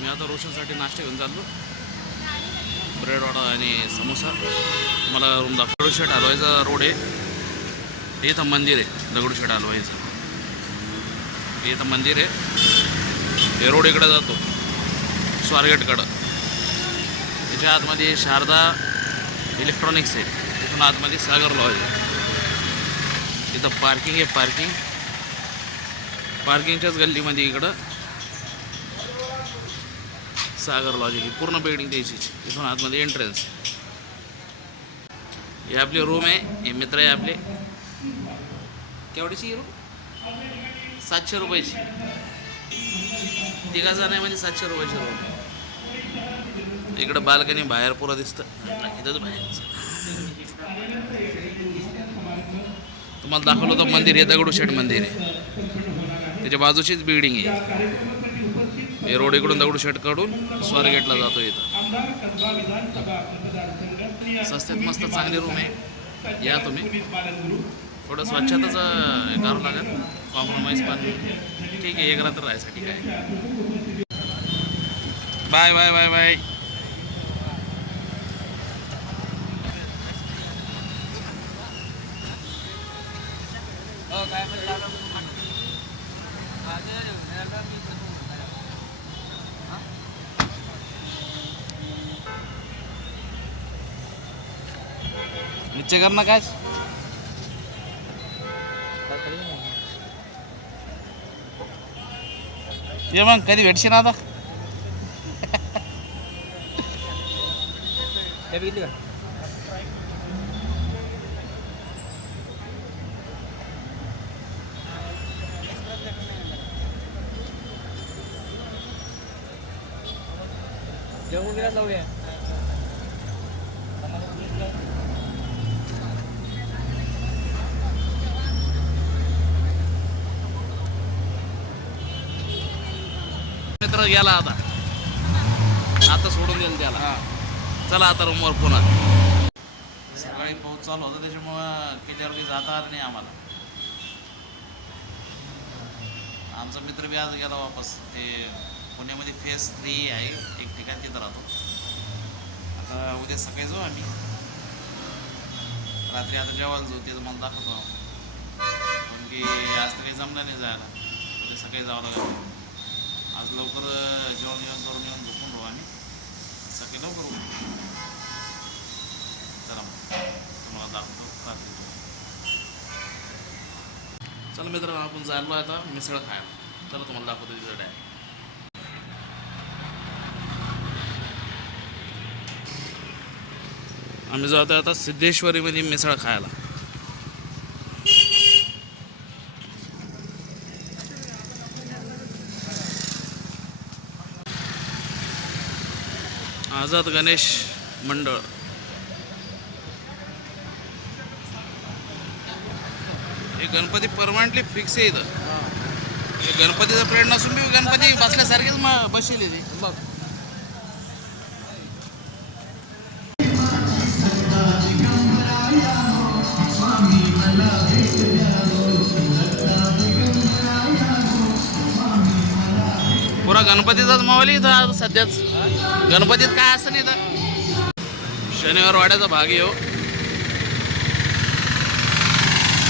मी आता रोशनसाठी नाश्ता घेऊन चाललो. ब्रेड वडा आणि समोसा. मला रूम दाखव दगडूशेठ हलवायचा रोड आहे. इथं मंदिर आहे. दगडूशेठ हलवायचं इथं मंदिर आहे. हे रोड इकडं जातो. स्वारगेटकडं. त्याच्या आतमध्ये शारदा इलेक्ट्रॉनिक्स आहे. तिथून आतमध्ये सागर लॉज आहे. इथं पार्किंग आहे पार्किंग पार्किंगच्याच गल्लीमध्ये इकडं. सागर लॉजिक ही पूर्ण बिल्डिंग द्यायची. इथून आतमध्ये एंट्रन्स हे आपले रूम आहे. हे मित्र आहे आपले. केवढीची रूम सातशे रुपयाची. तिघा जण आहे म्हणजे सातशे रुपयाची रूम इकडं बाल्कनी बाहेर पुरं दिसतं. इथंच बाहेर तुम्हाला दाखवलं होतं मंदिर हे दगडूशेठ मंदिर आहे. त्याच्या बाजूचीच बिल्डिंग आहे. हे रोड इकडून दगडूशेठकडून स्वारगेटला जातो इथं. सस्त्यात मस्त चांगली रूम आहे. या तुम्ही. थोडं स्वच्छताचं करावं लागेल. कॉम्प्रोमाइज पण. ठीक आहे एक रात्र राहायसाठी काय. Bye bye bye bye. नीचे कर ना काय ये मग कधी भेटशील आता? जेवण गेला जाऊया. मित्र गेला आता. आता सोडून देईल त्याला. चला आता रूमवर पुन्हा. सकाळी पाऊस चालू होता त्याच्यामुळं किल्ल्यावरती जाता आलं नाही आम्हाला. आमचा मित्र बी आज गेला वापस. ते पुण्यामध्ये फेस थ्री आहे. एक ठिकाण तिथं राहतो. आता उद्या सकाळी जाऊ आम्ही. रात्री आता जेवायला जाऊ ते तुम्हाला दाखवतो. आपण पण की आज तर काही जमलं नाही जायला. उद्या सकाळी जावं लागेल. आज लवकर जेवण येऊन करून येऊन झोपून राहू आम्ही. सकाळी लवकर उठू चला मग. तुम्हाला दाखवतो रात्री चला मित्रांनो आपण चाललो आता मिसळ खायला. चला तुम्हाला दाखवतो तिथं डाय आम्ही जातो आता सिद्धेश्वरीमध्ये मिसळ खायला. आझाद गणेश मंडळ. हे गणपती परमनंटली फिक्स आहे इथं. हे. गणपतीचा प्रेड नसून बी गणपती बसल्यासारखेच मग बसेल ते. बघ. गणपतीचाच मावली इथं सध्याच. गणपतीत काय असतं नाही इथं? शनिवार वाड्याचा भाग येऊ हो.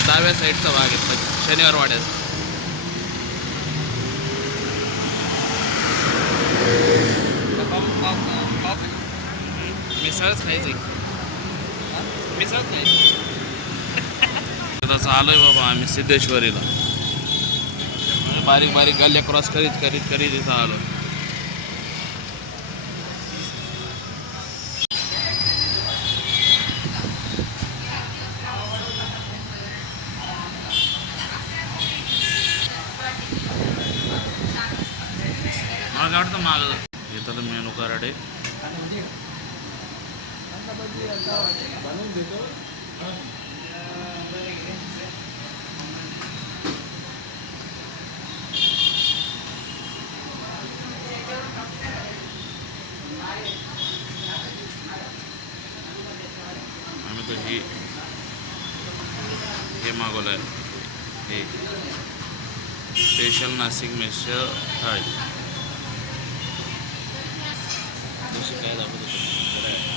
डाव्या साईडचा भाग आहे शनिवार वाड्याचा. मिसळच खायची मिसळच खायची. तसं आलोय बाबा आम्ही सिद्धेश्वरीला. बारीक बारीक गल्ल्या क्रॉस करीत करीत करीत इथं आलो. मला काय वाटतं माग. इथं मेनू कराडे बनवून देतो आम्ही तर ही हे मागवलं आहे हे. स्पेशल नाशिक मिसळ थाळी. दिवशी काय दाखवतो.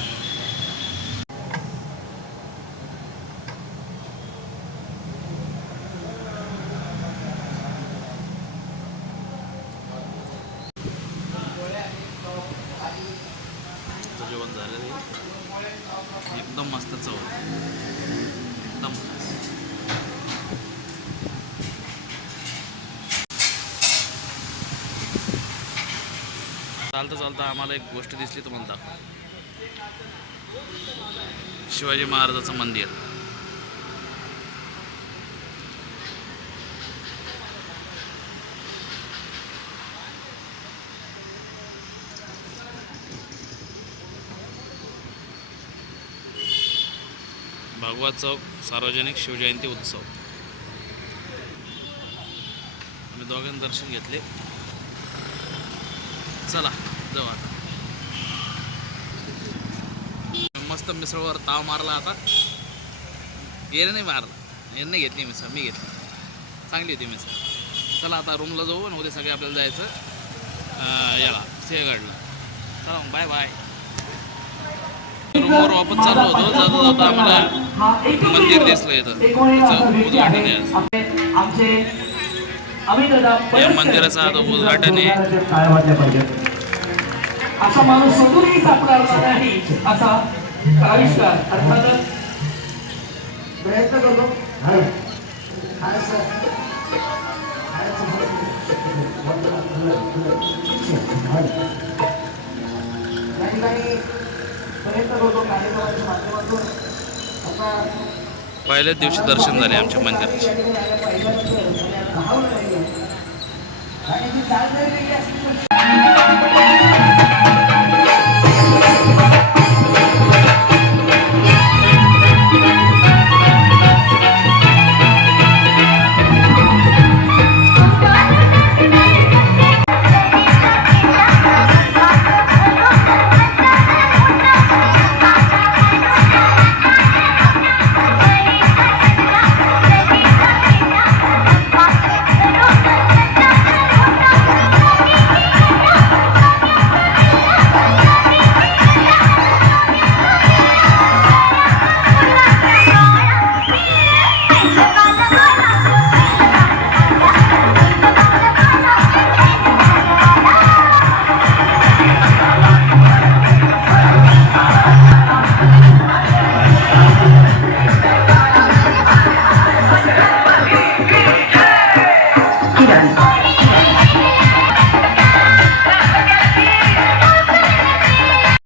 आमचं जेवण झालेलं आहे. एकदम मस्त चव एकदम चालता चालता आम्हाला एक गोष्ट दिसली तर म्हणता शिवाजी महाराजाचं मंदिर. भागवत चौक सार्वजनिक शिवजयंती उत्सव. आम्ही दोघांनी दर्शन घेतले. चला जाऊ आता. मस्त मिसळवर ताव मारला आता. येणे नाही मारला. येणे नाही घेतली मिसळ मी घेतली. चांगली होती मिसळ. चला आता रूमला जाऊ आणि उद्या सगळे आपल्याला जायचं. याला सिंहगडला. चला मग बाय बाय रूमवर वापस चाललो होतो. जाता जाता आम्हाला मंदिर दिसलं इथं. त्याचं उद्घाटन आहे. या मंदिराचं आता उद्घाटन आहे. असा माणूस शोधूनही सापडणार नाही असा आविष्कार. अर्थातच प्रयत्न करतो. या ठिकाणी प्रयत्न करतो. कार्यक्रमाच्या माध्यमातून पहिल्याच दिवशी दर्शन झाले आमच्या मंदिराचे.